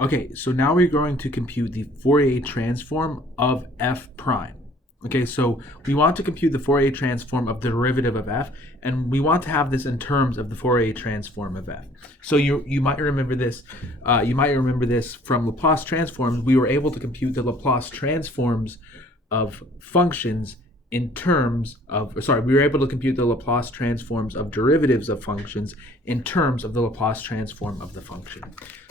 Okay, so now we're going to compute the Fourier transform of f prime. Okay, so we want to compute the Fourier transform of the derivative of f, and we want to have this in terms of the Fourier transform of f. So you might remember this. You might remember this from Laplace transforms. We were able to compute the Laplace transforms of functions in terms of, we were able to compute the Laplace transforms of derivatives of functions in terms of the Laplace transform of the function.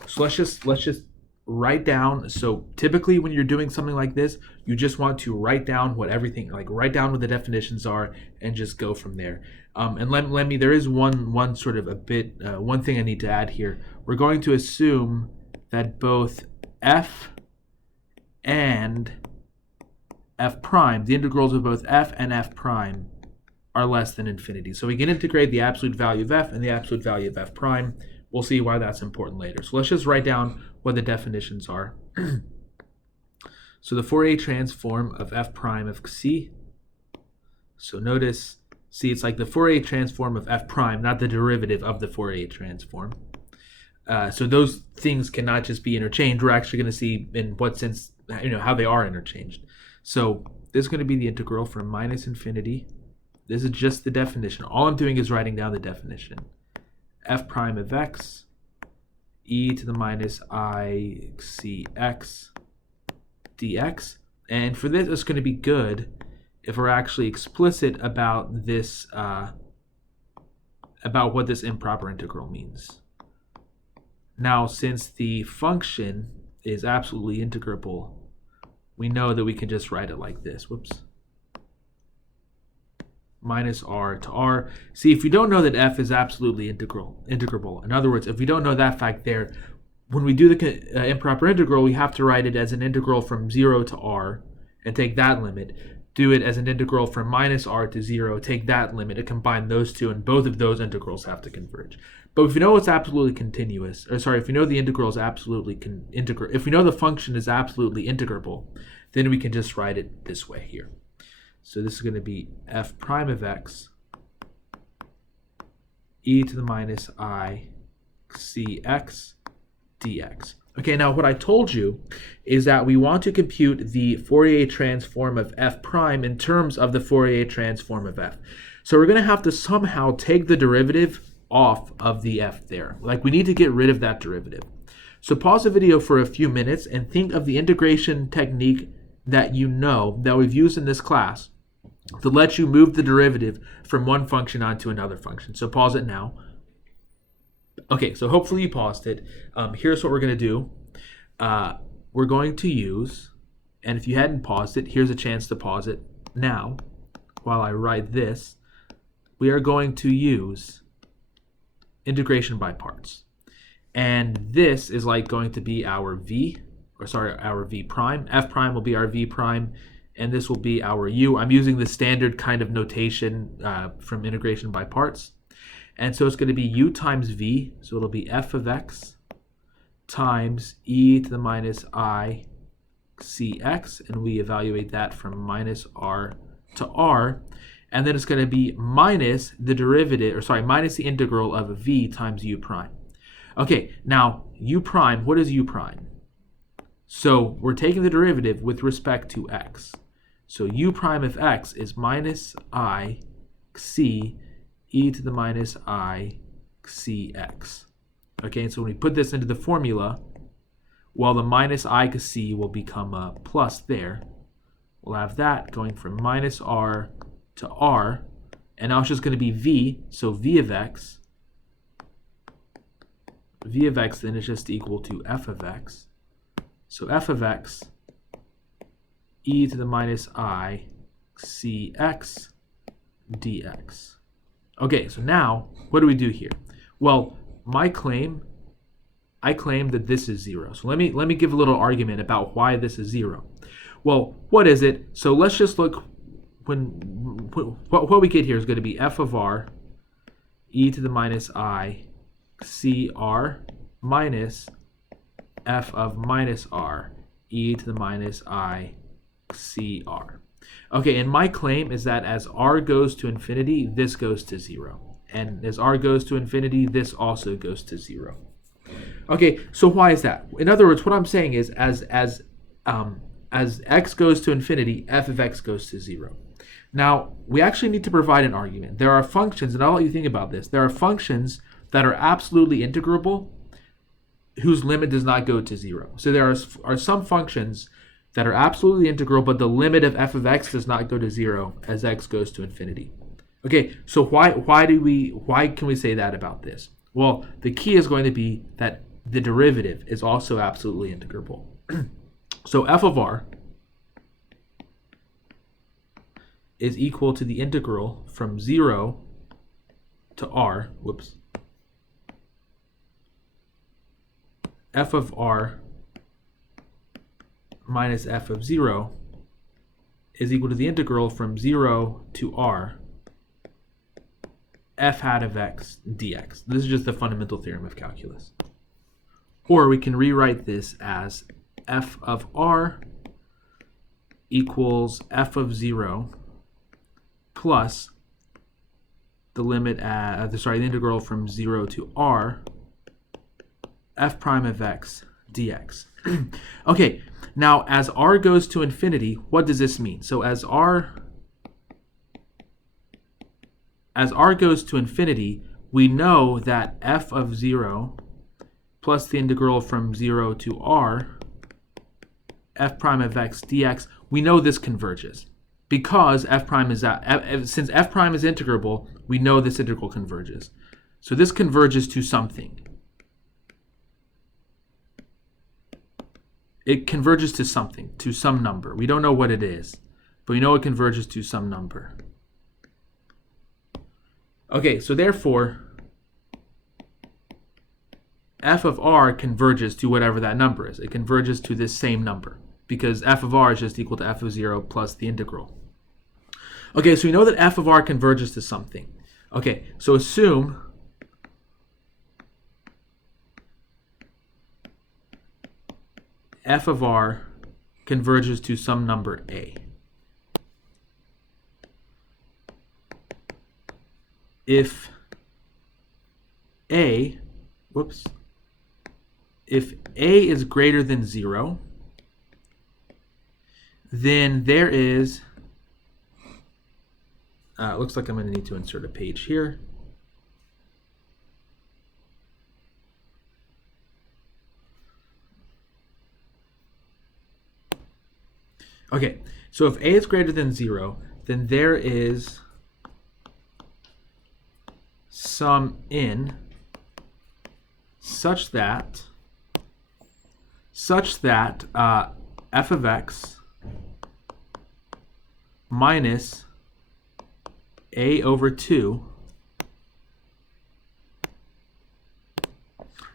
So let's just write down. So typically when you're doing something like this, you just want to write down what everything, like write down what the definitions are and just go from there. And let me, there is one sort of one thing I need to add here. We're going to assume that both f and f prime, the integrals of both f and f prime, are less than infinity. So we can integrate the absolute value of f and the absolute value of f prime. We'll see why that's important later. So let's just write down what the definitions are. So the Fourier transform of f prime of c. So notice, see, it's like the Fourier transform of f prime, not the derivative of the Fourier transform. So those things cannot just be interchanged. We're actually going to see in what sense, how they are interchanged. So this is going to be the integral from minus infinity. This is just the definition. All I'm doing is writing down the definition. F prime of x e to the minus I c x dx. And for this, it's going to be good if we're actually explicit about this, about what this improper integral means. Now, since the function is absolutely integrable, we know that we can just write it like this. Whoops. Minus r to r. See, if we don't know that f is absolutely integrable, in other words, if we don't know that fact there, when we do the improper integral, we have to write it as an integral from 0 to r and take that limit. Do it as an integral from minus r to 0, take that limit, and combine those two, and both of those integrals have to converge. But if we know it's absolutely continuous, if we know the integral is absolutely if we know the function is absolutely integrable, then we can just write it this way here. So this is going to be f prime of x e to the minus I c x dx. Okay, now what I told you is that we want to compute the Fourier transform of f prime in terms of the Fourier transform of f. So we're going to have to somehow take the derivative off of the f there. Like, we need to get rid of that derivative. So pause the video for a few minutes and think of the integration technique that we've used in this class to let you move the derivative from one function onto another function. So pause it now. Okay, so hopefully you paused it. Here's what we're going to do. We're going to use, and if you hadn't paused it, here's a chance to pause it now while I write this. We are going to use integration by parts. And this is like going to be our our v prime. F prime will be our v prime, and this will be our u. I'm using the standard kind of notation from integration by parts. And so it's going to be u times v, so it'll be f of x times e to the minus I cx, and we evaluate that from minus r to r. And then it's going to be minus the derivative, minus the integral of v times u prime. Okay, now u prime, what is u prime? So we're taking the derivative with respect to x. So u prime of x is minus I c e to the minus I cx. Okay, and so when we put this into the formula, well, the minus I c will become a plus there. We'll have that going from minus r to r, and now it's just going to be v, so v of x then is just equal to f of x. So f of x e to the minus I cx dx. Okay, so now what do we do here? Well, I claim that this is 0. So let me give a little argument about why this is 0. Well, what is it? So let's just look. What we get here is going to be f of r e to the minus I cr minus f of minus r e to the minus I cr. Okay, and my claim is that as r goes to infinity, this goes to 0. And as r goes to infinity, this also goes to 0. Okay, so why is that? In other words, what I'm saying is as x goes to infinity, f of x goes to 0. Now, we actually need to provide an argument. There are functions, and I'll let you think about this. There are functions that are absolutely integrable whose limit does not go to 0. So there are some functions that are absolutely integral, but the limit of f of x does not go to 0 as x goes to infinity. Okay, so why can we say that about this? Well, the key is going to be that the derivative is also absolutely integrable. So f of r is equal to the integral from 0 to r, f of r minus f of 0 is equal to the integral from 0 to r f hat of x dx. This is just the fundamental theorem of calculus. Or we can rewrite this as f of r equals f of 0 plus the limit the integral from 0 to r f prime of x dx. Okay, now as r goes to infinity, what does this mean? So as r goes to infinity, we know that f of 0 plus the integral from 0 to r f prime of x dx, we know this converges. Because since f prime is integrable, we know this integral converges. So this converges to something. It converges to something, to some number. We don't know what it is, but we know it converges to some number. Okay, so therefore, f of r converges to whatever that number is. It converges to this same number, because f of r is just equal to f of 0 plus the integral. Okay, so we know that f of r converges to something. Okay, so assume f of r converges to some number a. If a is greater than 0, then there is, looks like I'm going to need to insert a page here. Okay, so if a is greater than 0, then there is some n such that f of x minus a over 2.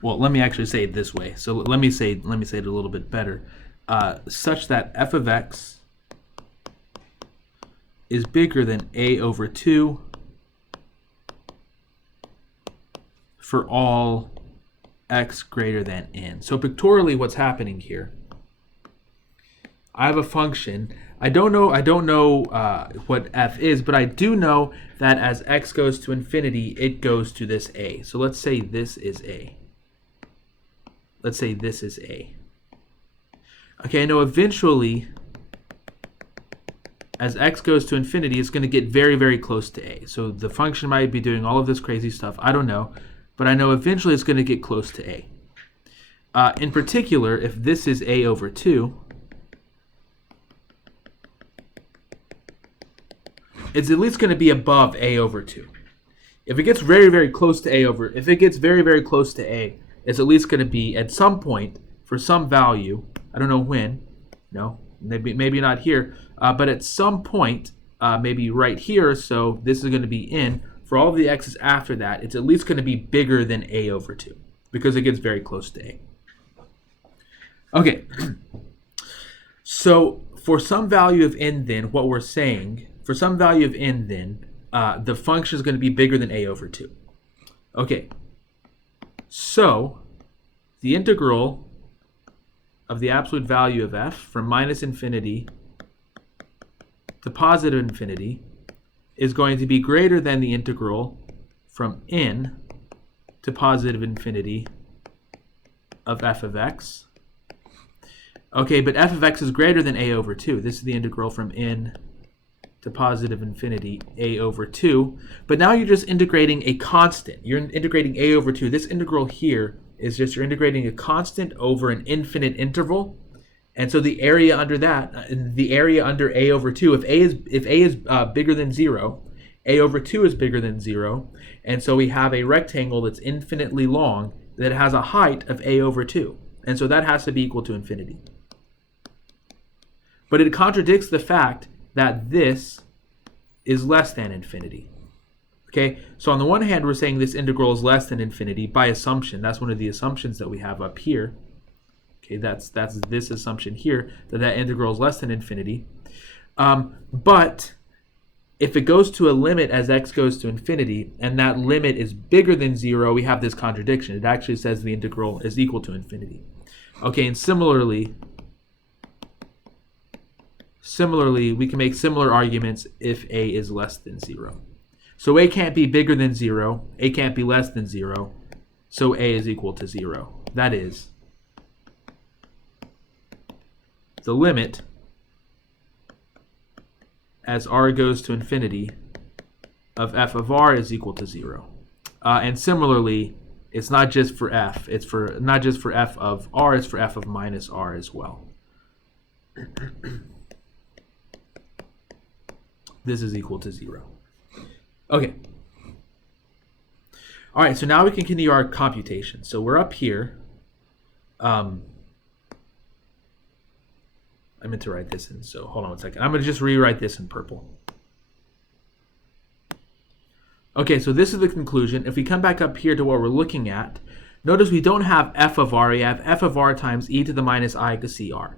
Well, let me actually say it this way. So let me say it a little bit better. Such that f of x is bigger than a over 2 for all x greater than n. So pictorially, what's happening here? I have a function. I don't know what f is, but I do know that as x goes to infinity, it goes to this a. So let's say this is a. Let's say this is a. Okay, now eventually, as x goes to infinity, it's going to get very, very close to a. So the function might be doing all of this crazy stuff. I don't know. But I know eventually it's going to get close to a. In particular, if this is a over 2, it's at least going to be above a over 2. If it gets very, very close to a, it's at least going to be at some point for some value. I don't know when. No, maybe not here. But at some point, maybe right here. So this is going to be in. For all of the x's after that, it's at least going to be bigger than a over 2 because it gets very close to a. Okay, so for some value of n then, what we're saying, for some value of n then, the function is going to be bigger than a over 2. Okay, so the integral of the absolute value of f from minus infinity to positive infinity is going to be greater than the integral from n to positive infinity of f of x. Okay, but f of x is greater than a over 2. This is the integral from n to positive infinity a over 2. But now you're just integrating a constant. You're integrating a over 2. This integral here is just you're integrating a constant over an infinite interval. And so the area under that, the area under a over 2, if a is bigger than 0, a over 2 is bigger than 0. And so we have a rectangle that's infinitely long that has a height of a over 2. And so that has to be equal to infinity. But it contradicts the fact that this is less than infinity. Okay, so on the one hand, we're saying this integral is less than infinity by assumption. That's one of the assumptions that we have up here. Okay, that's this assumption here, that integral is less than infinity. But if it goes to a limit as x goes to infinity, and that limit is bigger than 0, we have this contradiction. It actually says the integral is equal to infinity. Okay, and similarly, we can make similar arguments if a is less than 0. So a can't be bigger than 0, a can't be less than 0, so a is equal to 0. That is, the limit as r goes to infinity of f of r is equal to 0. And similarly, it's not just for f, it's for not just for f of r, it's for f of minus r as well. This is equal to 0. Okay. All right, so now we can continue our computation. So we're up here. I meant to write this in, so hold on one second. I'm going to just rewrite this in purple. Okay, so this is the conclusion. If we come back up here to what we're looking at, notice we don't have f of r. We have f of r times e to the minus I cos r.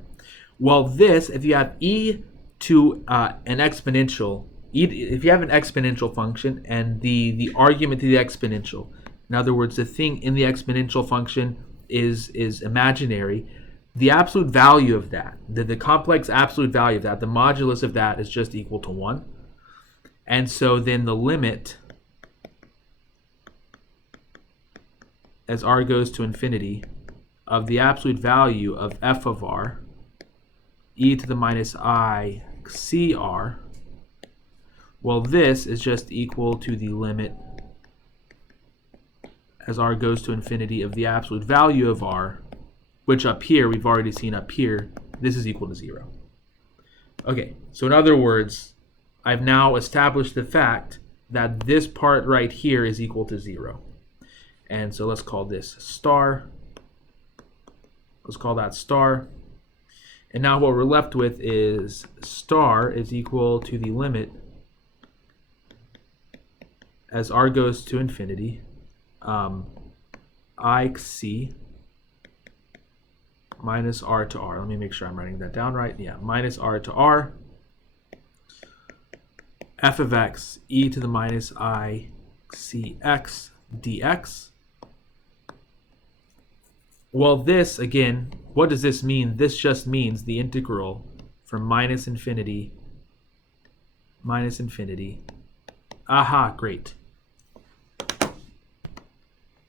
Well, this, if you have e to an exponential, if you have an exponential function and the argument to the exponential, in other words, the thing in the exponential function is imaginary, the absolute value of that, the complex absolute value of that, the modulus of that is just equal to 1. And so then the limit as r goes to infinity of the absolute value of f of r, e to the minus I cr, well, this is just equal to the limit as r goes to infinity of the absolute value of r, which up here, we've already seen up here, this is equal to 0. Okay, so in other words, I've now established the fact that this part right here is equal to 0. And so let's call this star. Let's call that star. And now what we're left with is star is equal to the limit as r goes to infinity, I c minus r to r. Let me make sure I'm writing that down right. Yeah, minus r to r, f of x e to the minus I cx dx. Well, this, again, what does this mean? This just means the integral from minus infinity. Aha, great.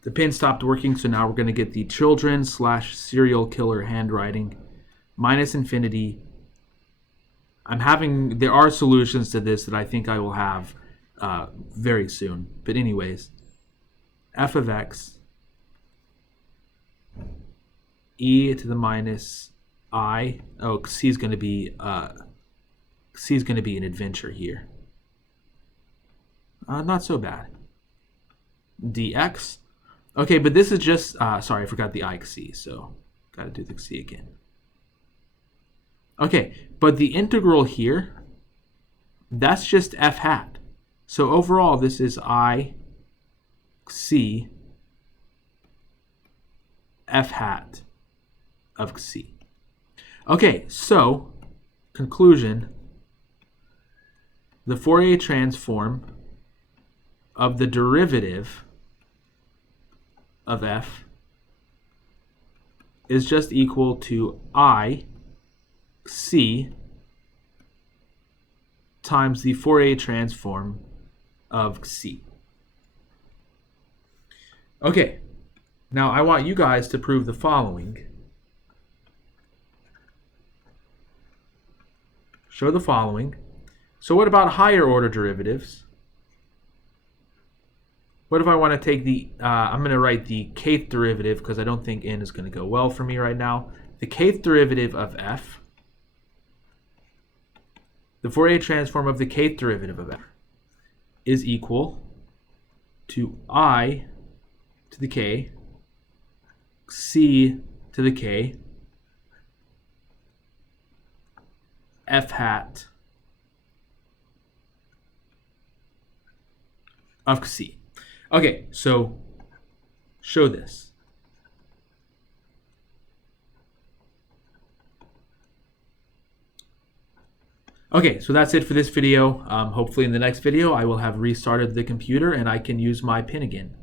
The pen stopped working, so now we're going to get the children/serial killer handwriting. Minus infinity. There are solutions to this that I think I will have very soon. But anyways, f of x e to the minus I. Oh, c is going to be an adventure here. Not so bad. Dx. Okay, but this is just sorry, I forgot the I c, so got to do the c again. Okay, but the integral here, that's just f hat. So overall, this is I c f hat of c. Okay, so conclusion, the Fourier transform of the derivative of f is just equal to I c times the Fourier transform of c. Okay, Now I want you guys to prove the following. Show the following. So what about higher order derivatives? What if I want to take the, I'm going to write the kth derivative because I don't think n is going to go well for me right now. The kth derivative of f, the Fourier transform of the kth derivative of f, is equal to I to the k, c to the k, f hat of c. Okay, so show this. Okay, so that's it for this video. Hopefully in the next video I will have restarted the computer and I can use my pin again.